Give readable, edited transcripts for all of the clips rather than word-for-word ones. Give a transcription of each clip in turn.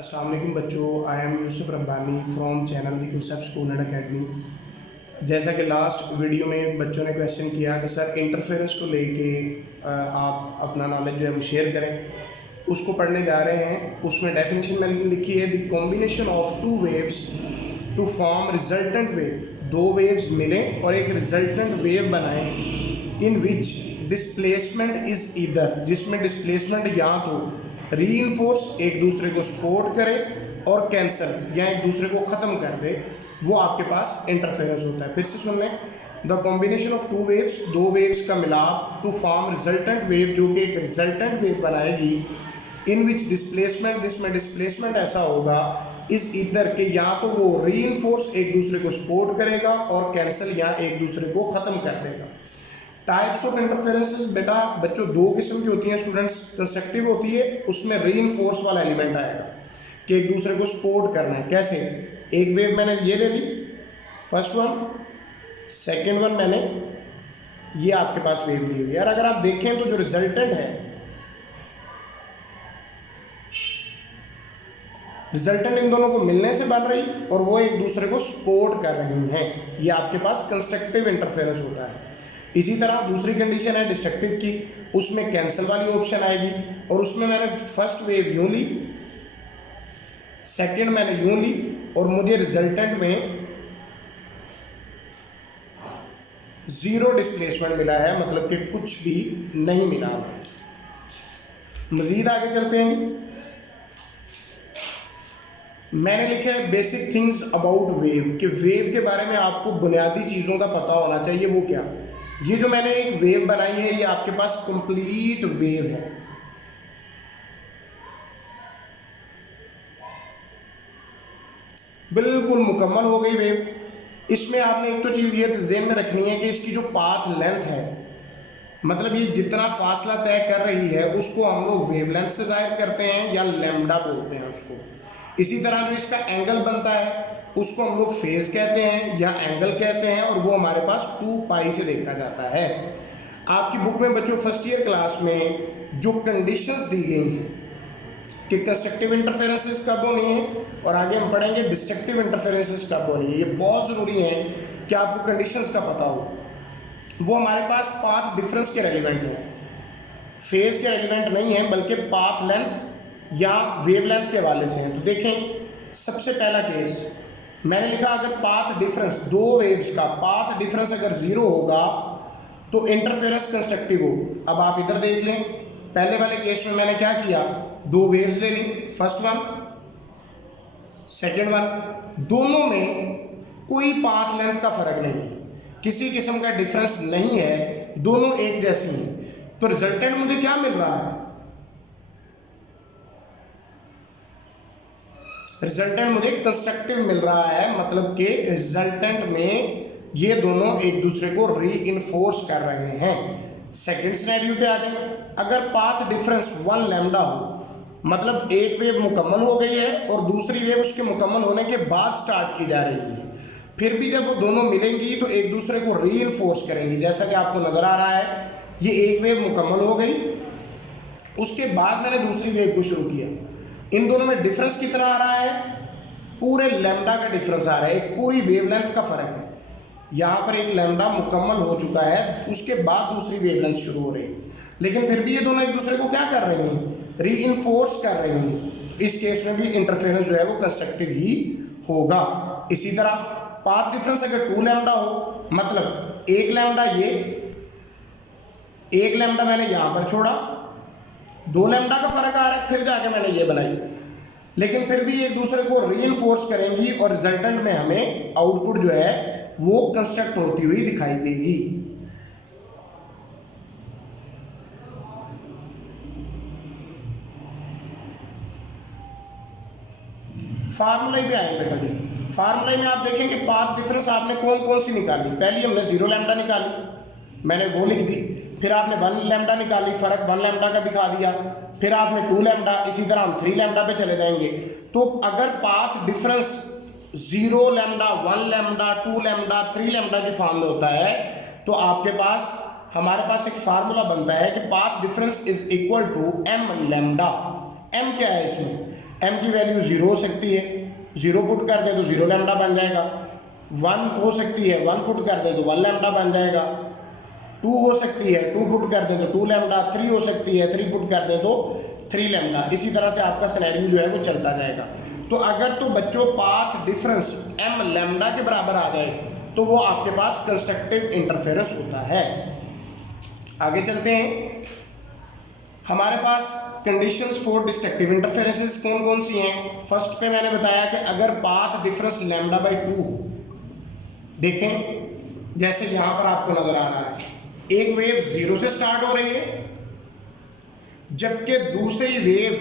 अस्सलाम वालेकुम बच्चों, I am Yusuf Rabbani from channel the क्यूसेप स्कूल एंड अकेडमी। जैसा कि लास्ट वीडियो में बच्चों ने क्वेश्चन किया कि सर इंटरफेरेंस को लेके आप अपना नॉलेज जो है वो शेयर करें, उसको पढ़ने जा रहे हैं। उसमें डेफिनेशन मैंने लिखी है, the combination of two waves to form resultant wave. दो वेव्स मिलें और एक रिजल्टेंट वेव बनाएं in which displacement is either, जिसमें डिस्प्लेसमेंट या तो रीइंफोर्स एक दूसरे को सपोर्ट करे और कैंसल या एक दूसरे को ख़त्म कर दे, वो आपके पास इंटरफेरेंस होता है। फिर से सुन लें, the combination of two waves, दो वेव्स का मिलाप, टू फॉर्म रिजल्टेंट वेव, जो कि एक रिजल्टेंट वेव बनाएगी, इन विच डिस्प्लेसमेंट, जिसमें डिस्प्लेसमेंट ऐसा होगा, इस इधर के या तो वो रीइंफोर्स एक दूसरे को सपोर्ट करेगा और कैंसल या एक दूसरे को ख़त्म कर देगा। टाइप्स ऑफ इंटरफेरेंसेस बेटा बच्चों दो किस्म की होती हैं स्टूडेंट्स। कंस्ट्रक्टिव होती है, उसमें रीइंफोर्स वाला एलिमेंट आएगा कि एक दूसरे को सपोर्ट करना है। कैसे? एक वेव मैंने ये ले ली, फर्स्ट वन, सेकंड वन मैंने ये आपके पास वेव ली हुई है। यार अगर आप देखें तो जो रिजल्टेंट है, रिजल्टेंट इन दोनों को मिलने से बन रही और वो एक दूसरे को सपोर्ट कर रही हैं, ये आपके पास कंस्ट्रक्टिव इंटरफेरेंस होता है। इसी तरह दूसरी कंडीशन है डिस्ट्रक्टिव की, उसमें कैंसिल वाली ऑप्शन आएगी और उसमें मैंने फर्स्ट वेव यूं ली, सेकंड मैंने यूं ली और मुझे रिजल्टेंट में जीरो डिस्प्लेसमेंट मिला है, मतलब कि कुछ भी नहीं मिला। मजीद आगे चलते हैं। मैंने लिखा है बेसिक थिंग्स अबाउट वेव, कि वेव के बारे में आपको बुनियादी चीज़ों का पता होना चाहिए। वो क्या? ये जो मैंने एक वेव बनाई है, ये आपके पास कंप्लीट वेव है। बिल्कुल मुकम्मल हो गई वेव। इसमें आपने एक तो चीज़ ये ज़हन में रखनी है कि इसकी जो पाथ लेंथ है, मतलब ये जितना फासला तय कर रही है, उसको हम लोग वेव लेंथ से जाहिर करते हैं या लैम्डा बोलते हैं उसको। इसी तरह जो इसका एंगल बनता है उसको हम लोग फेज कहते हैं या एंगल कहते हैं, और वो हमारे पास 2 पाई से देखा जाता है। आपकी बुक में बच्चों फर्स्ट ईयर क्लास में जो कंडीशंस दी गई हैं कि कंस्ट्रक्टिव इंटरफेरेंसेस कब होनी है और आगे हम पढ़ेंगे डिस्ट्रक्टिव इंटरफेरेंसेस कब होनी है, ये बहुत ज़रूरी है कि आपको कंडीशंस का पता हो। वो हमारे पास पाथ डिफरेंस के रेलिवेंट है, फेज के रेलिवेंट नहीं है, बल्कि पाथ लेंथ या वेव लेंथ के हवाले से हैं। तो देखें, सबसे पहला केस मैंने लिखा, अगर पाथ डिफरेंस दो वेव्स का पाथ डिफरेंस अगर जीरो होगा तो इंटरफेरेंस कंस्ट्रक्टिव होगी। अब आप इधर देख लें, पहले वाले केस में मैंने क्या किया, दो वेव्स ले ली, फर्स्ट वन सेकंड वन, दोनों में कोई पाथ लेंथ का फर्क नहीं है, किसी किस्म का डिफरेंस नहीं है, दोनों एक जैसी हैं। तो रिजल्टेंट मुझे क्या मिल रहा है? रिजल्टेंट मुझे कंस्ट्रक्टिव मिल रहा है, मतलब कि रिजल्टेंट में ये दोनों एक दूसरे को रीइंफोर्स कर रहे हैं। सेकंड सिनेरियो पे आ जाए, अगर पाथ डिफरेंस 1 लैम्डा हो, मतलब एक वेव मुकम्मल हो गई है और दूसरी वेव उसके मुकम्मल होने के बाद स्टार्ट की जा रही है, फिर भी जब वो दोनों मिलेंगी तो एक दूसरे को रीइंफोर्स करेंगी। जैसा कि आपको नजर आ रहा है, ये एक वेव मुकम्मल हो गई, उसके बाद मैंने दूसरी वेव को शुरू किया। इन दोनों में डिफरेंस कितना आ रहा है? पूरे लैम्डा का डिफरेंस आ रहा है, एक पूरी वेवलेंथ का फर्क है। यहाँ पर एक लैम्डा मुकम्मल हो चुका है, उसके बाद दूसरी वेवलेंथ शुरू हो रही है, लेकिन फिर भी ये दोनों एक दूसरे को क्या कर रही हैं? रीइंफोर्स कर रही हैं। इस केस में भी इंटरफेरेंस जो है वो कंस्ट्रक्टिव ही होगा। इसी तरह पाथ डिफरेंस अगर 2 लैम्डा हो, मतलब एक लैम्डा ये, एक लैम्डा मैंने यहाँ पर छोड़ा, 2 लैम्डा का फर्क आ रहा है, फिर जाके मैंने ये बनाई, लेकिन फिर भी एक दूसरे को रीइंफोर्स करेंगी और रिजल्टेंट में हमें आउटपुट जो है वो कंस्ट्रक्ट होती हुई दिखाई देगी। फार्मूला पे आए बेटा जी। फार्मूला में आप देखेंगे पाथ डिफरेंस आपने कौन कौन सी निकाली। पहली हमने 0 लैम्डा निकाली, मैंने वो लिख दी। फिर आपने 1 लैम्डा निकाली, फर्क 1 लैम्डा का दिखा दिया। फिर आपने 2 लैम्डा, इसी तरह हम 3 लैम्डा पे चले जाएंगे। तो अगर path difference 0 lambda, 1 lambda, 2 lambda, 3 lambda की फॉर्म में होता है, तो आपके पास हमारे पास एक फार्मूला बनता है कि path difference is equal to m lambda. m क्या है इसमें? m की वैल्यू 0 हो सकती है, 0 पुट कर दें तो 0 लैम्डा बन जाएगा, 1 हो सकती है, 1 पुट कर दें तो 1 लैम्डा बन जाएगा, 2 हो सकती है, 2 पुट कर दें तो 2 लैम्डा, 3 हो सकती है, 3 पुट कर दें तो 3 लैम्डा। इसी तरह से आपका सिनेरियो जो है वो चलता जाएगा। तो अगर तो बच्चों पाथ डिफरेंस m लैम्डा के बराबर आ जाए तो वो आपके पास कंस्ट्रक्टिव इंटरफेरेंस होता है। आगे चलते हैं। हमारे पास कंडीशंस फॉर डिस्ट्रक्टिव इंटरफेरेंसेस कौन कौन सी हैं। फर्स्ट पे मैंने बताया कि अगर पाथ डिफरेंस लैम्डा बाई 2 हो, देखें जैसे यहां पर आपको नजर आ रहा है, एक वेव 0 से स्टार्ट हो रही है जबकि दूसरी वेव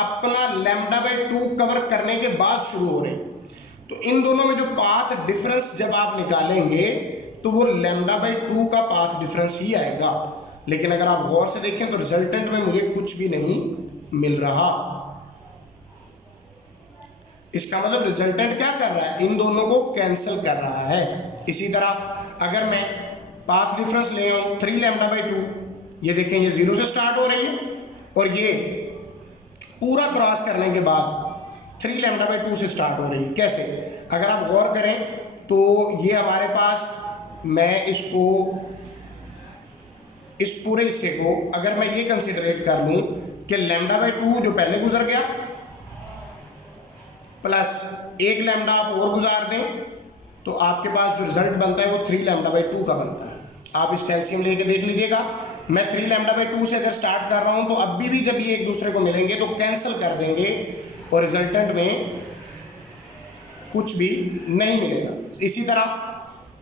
अपना लैम्डा बाई 2 कवर करने के बाद शुरू हो रही। तो इन दोनों में जो पाथ डिफरेंस जब आप निकालेंगे तो वो लैम्डा बाई 2 का पाथ डिफरेंस ही आएगा। लेकिन अगर आप गौर से देखें तो रिजल्टेंट में मुझे कुछ भी नहीं मिल रहा। इसका मतलब रिजल्टेंट क्या कर रहा है, इन दोनों को कैंसिल कर रहा है। इसी तरह अगर मैं पाथ डिफरेंस ले आऊं 3 लैम्डा बाई 2, ये देखें ये 0 से स्टार्ट हो रही है और ये पूरा क्रॉस करने के बाद 3 लैम्डा बाई 2 से स्टार्ट हो रही है। कैसे, अगर आप गौर करें तो ये हमारे पास, मैं इसको इस पूरे हिस्से को अगर मैं ये कंसिडरेट कर लूं कि लैम्डा बाई 2 जो पहले गुजर गया प्लस 1 लैम्डा आप और गुजार दें तो आपके पास जो रिजल्ट बनता है वो 3 लैम्डा बाई 2 का बनता है। आप इस कैल्शियम लेके देख लीजिएगा, मैं 3 लैम्डा बाई 2 से अगर स्टार्ट कर रहा हूं तो अभी भी जब ये एक दूसरे को मिलेंगे तो कैंसिल कर देंगे और रिजल्टेंट में कुछ भी नहीं मिलेगा। इसी तरह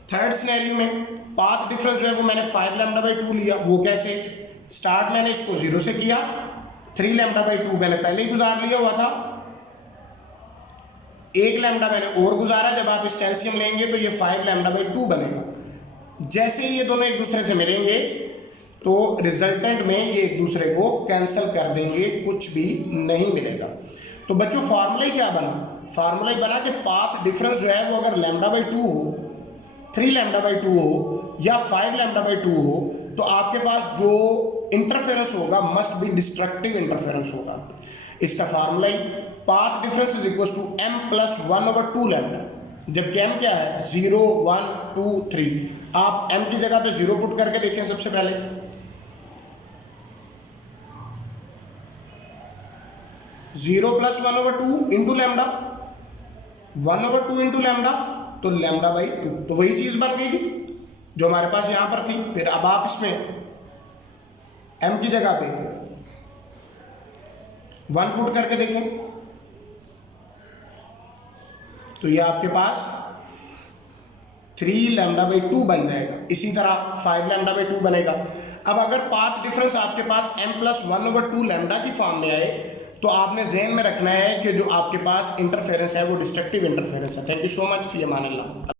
थर्ड सिनेरियो में पाथ डिफरेंस जो है वो मैंने 5 लैम्डा बाई 2 लिया। वो कैसे, स्टार्ट मैंने इसको 0 से किया, 3 लैम्डा बाई 2 मैंने पहले ही गुजार लिया हुआ था, 1 लैम्डा मैंने और गुजारा। जब आप इस कैल्शियम लेंगे तो ये 5 लैम्डा बाई 2 बनेगा। जैसे ही ये दोनों एक दूसरे से मिलेंगे तो रिजल्टेंट में ये एक दूसरे को कैंसिल कर देंगे, कुछ भी नहीं मिलेगा। तो बच्चों फार्मूला ही क्या बना, फार्मूला ही बना कि पाथ डिफरेंस जो है वो अगर लैम्डा बाई 2 हो, 3 लैम्डा बाई 2 हो या 5 लैम्डा बाई 2 हो तो आपके पास जो इंटरफेरेंस होगा मस्ट बी डिस्ट्रक्टिव इंटरफेरेंस होगा। इसका फार्मूला ही path difference is equal to m plus 1/2 lambda, जबकि m क्या है 0 1 2 3। आप m की जगह पे 0 पुट करके देखें सबसे पहले, 0 plus 1/2 into lambda, 1/2 into lambda तो लैम्डा बाई 2, तो वही चीज बन गई जो हमारे पास यहां पर थी। फिर अब आप इसमें m की जगह पे 1 पुट करके देखें तो ये आपके पास 3 लैम्डा बाई 2 बन जाएगा। इसी तरह 5 लैम्डा बाई 2 बनेगा। अब अगर पाथ डिफरेंस आपके पास m प्लस 1/2 लैम्डा की फॉर्म में आए तो आपने ज़हन में रखना है कि जो आपके पास इंटरफेरेंस है वो डिस्ट्रक्टिव इंटरफेरेंस है। Thank you so much, fee Aman Allah.